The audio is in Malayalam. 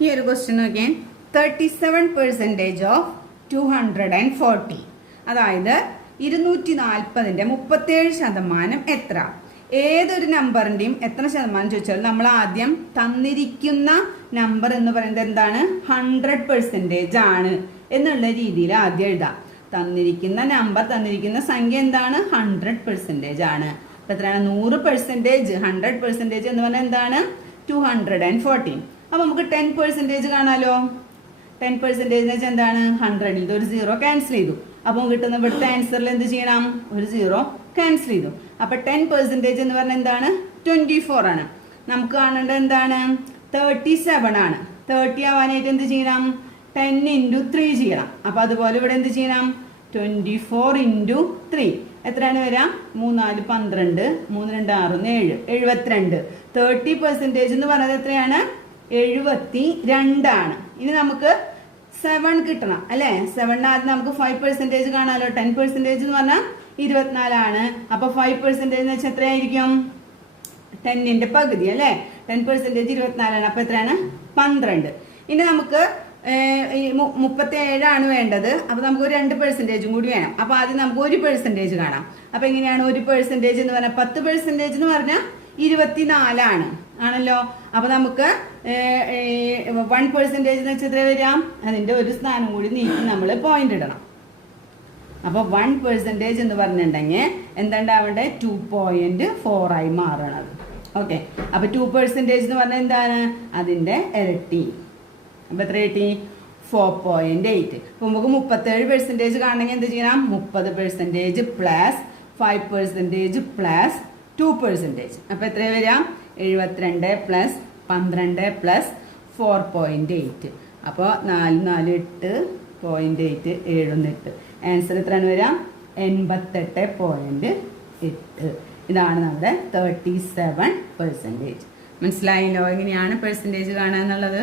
ഈ ഒരു ക്വസ്റ്റ്യൻ നോക്കിയാൽ thirty seven percentage of two hundred and forty അതായത് ഇരുന്നൂറ്റി നാൽപ്പതിന്റെ മുപ്പത്തേഴ് ശതമാനം എത്ര? ഏതൊരു നമ്പറിന്റെയും എത്ര ശതമാനം ചോദിച്ചാൽ നമ്മൾ ആദ്യം തന്നിരിക്കുന്ന നമ്പർ എന്ന് പറയുന്നത് എന്താണ്? ഹൺഡ്രഡ് പെർസെന്റേജ് ആണ് എന്നുള്ള രീതിയിൽ ആദ്യം എഴുതാം. തന്നിരിക്കുന്ന നമ്പർ തന്നിരിക്കുന്ന സംഖ്യ എന്താണ്? ഹൺഡ്രഡ് പെർസെന്റേജ് ആണ്. അപ്പം എത്രയാണ്? നൂറ് പെർസെന്റേജ് ഹൺഡ്രഡ് പെർസെന്റേജ് എന്ന് പറഞ്ഞാൽ എന്താണ്? ടു ഹൺഡ്രഡ് ആൻഡ് ഫോർട്ടീൻ അപ്പൊ നമുക്ക് ടെൻ പെർസെന്റേജ് കാണാലോ? ടെൻ പെർസെന്റേജ് എന്താണ് ഹൺഡ്രഡിൽ ഒരു സീറോ ക്യാൻസൽ ചെയ്തു. അപ്പം കിട്ടുന്ന ഇവിടുത്തെ ആൻസറിൽ എന്ത് ചെയ്യണം? ഒരു സീറോ ക്യാൻസൽ ചെയ്തു. അപ്പൊ ടെൻ പെർസെന്റേജ് എന്ന് പറഞ്ഞാൽ എന്താണ്? ട്വന്റി ഫോർ ആണ്. നമുക്ക് കാണേണ്ടത് എന്താണ്? തേർട്ടി സെവൻ ആണ്. തേർട്ടി ആവാനായിട്ട് എന്ത് ചെയ്യണം? ടെൻ ഇന്റു ത്രീ ചെയ്യണം. അപ്പൊ അതുപോലെ ഇവിടെ എന്ത് ചെയ്യണം? ട്വന്റി ഫോർ ഇന്റു ത്രീ എത്രയാണ് വരാം മൂന്നാൽ പന്ത്രണ്ട് മൂന്ന് രണ്ട് ആറ് ഏഴ് എഴുപത്തിരണ്ട്. തേർട്ടി പെർസെന്റേജ് എന്ന് പറയുന്നത് എത്രയാണ്? എഴുപത്തി രണ്ടാണ് ഇനി നമുക്ക് സെവൻ കിട്ടണം അല്ലെ? ആദ്യം നമുക്ക് ഫൈവ് പെർസെന്റേജ് കാണാമല്ലോ ടെൻ പെർസെന്റേജ് എന്ന് പറഞ്ഞാൽ ഇരുപത്തിനാലാണ്. അപ്പൊ ഫൈവ് പെർസെന്റേജ് എന്ന് വെച്ചാൽ എത്രയായിരിക്കും? ടെന്നിന്റെ പകുതി അല്ലെ? ടെൻ പെർസെന്റേജ് ഇരുപത്തിനാലാണ്. അപ്പൊ എത്രയാണ്? പന്ത്രണ്ട്. ഇനി നമുക്ക് മുപ്പത്തി ഏഴാണ് വേണ്ടത്. അപ്പൊ നമുക്ക് ഒരു രണ്ട് പെർസെന്റേജും കൂടി വേണം. അപ്പൊ ആദ്യം നമുക്ക് ഒരു പെർസെന്റേജ് കാണാം. അപ്പൊ എങ്ങനെയാണ് ഒരു പെർസെന്റേജ് എന്ന് പറഞ്ഞാൽ പത്ത് പെർസെന്റേജ് എന്ന് പറഞ്ഞാൽ ഇരുപത്തിനാലാണ്. ആണല്ലോ? അപ്പൊ നമുക്ക് വൺ പെർസെന്റേജ് എത്ര വരാം അതിന്റെ ഒരു സ്ഥാനം കൂടി നീക്കി നമ്മൾ പോയിന്റ് ഇടണം. അപ്പോൾ വൺ പെർസെന്റേജ് എന്ന് പറഞ്ഞിട്ടുണ്ടെങ്കിൽ എന്താണ്ടാവേണ്ടത് ടു പോയിന്റ് ഫോർ ആയി മാറണത്. ഓക്കെ അപ്പോൾ ടു പെർസെന്റേജ് എന്ന് പറഞ്ഞാൽ എന്താണ്? അതിന്റെ ഇരട്ടി. അപ്പോൾ എത്ര ഇരട്ടി ഫോർ പോയിന്റ് എയ്റ്റ് അപ്പൊ നമുക്ക് മുപ്പത്തേഴ് പെർസെന്റേജ് കാണണമെങ്കിൽ എന്ത് ചെയ്യണം? മുപ്പത് percentage plus five percentage plus two percentage അപ്പൊ എത്ര വരാം എഴുപത്തിരണ്ട് പ്ലസ് പന്ത്രണ്ട് പ്ലസ് ഫോർ പോയിന്റ് എയ്റ്റ് അപ്പോൾ നാല് നാല് എട്ട് പോയിന്റ് എയ്റ്റ് ഏഴൊന്ന് എട്ട്. ആൻസർ എത്രയാണ് വരാം എൺപത്തെട്ട് പോയിന്റ് എട്ട്. ഇതാണ് നമ്മുടെ തേർട്ടി സെവൻ പെർസെന്റേജ് മനസ്സിലായല്ലോ? എങ്ങനെയാണ് പെർസെന്റേജ് കാണാന്നുള്ളത്